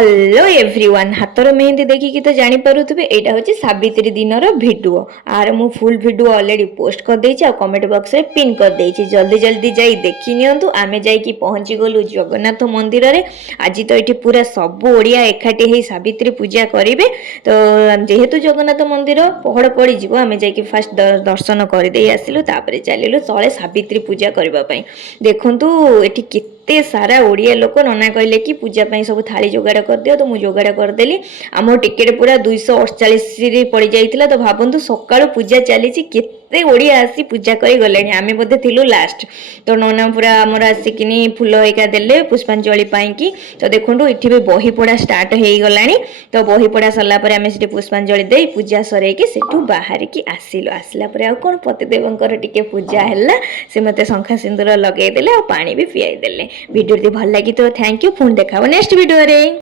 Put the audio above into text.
Hello everyone हाथर मेहंदी देखिकी तो जानीपे यहाँ हूँ सावित्री दिनर भिडियो आर मु फुल भिडियो ऑलरेडी पोस्ट कर देछि आ कमेंट बॉक्स रे पिन कर देछि जल्दी जल्दी जाई देखि नियंतु आमे जाई पहुंची गलु जगन्नाथ मंदिर रे। आज तो ये पूरा सब ओडिया एकाठी हे सावित्री पूजा करेंगे। तो जेहेतु जगन्नाथ मंदिर पहड़ पड़ जीव आमे जाई फास्ट दर्शन कर दे आसिलु तापर चलिलु तले सावित्री पूजा करबा पई। देखंतु एठी केते सारा ओडिया लोक नना कहले कि पूजा पई सब थाली जोगाड़ कर दियो तो मुझे जोगाड़ करदेली। आम टिकेट पूरा 248 पड़ जाइथिला तो भाबंतु सकाळु पूजा चली केते ओडिया आसी पूजा करी गले आमे बोधे थिलु लास्ट। तो नना पूरा आमर आसिकिनी फूल एका देले पुष्पांजलि पाई की। तो देखंतु इठी भी बही पढ़ा स्टार्ट हे गलानी। तो बही पढ़ा सरला परे आमे सिटी पुष्पांजलि देई पूजा सरे की सेठु बाहर की आसिलु। आसला परे आ कोन पतिदेवंकर टिके पूजा हैला से मते शंखा सिंदूर लगे देले और पानी भी पियाई देले। वीडियो भल लगी तो थैंक यू। पुणी देखा नेक्स्ट वीडियो रे।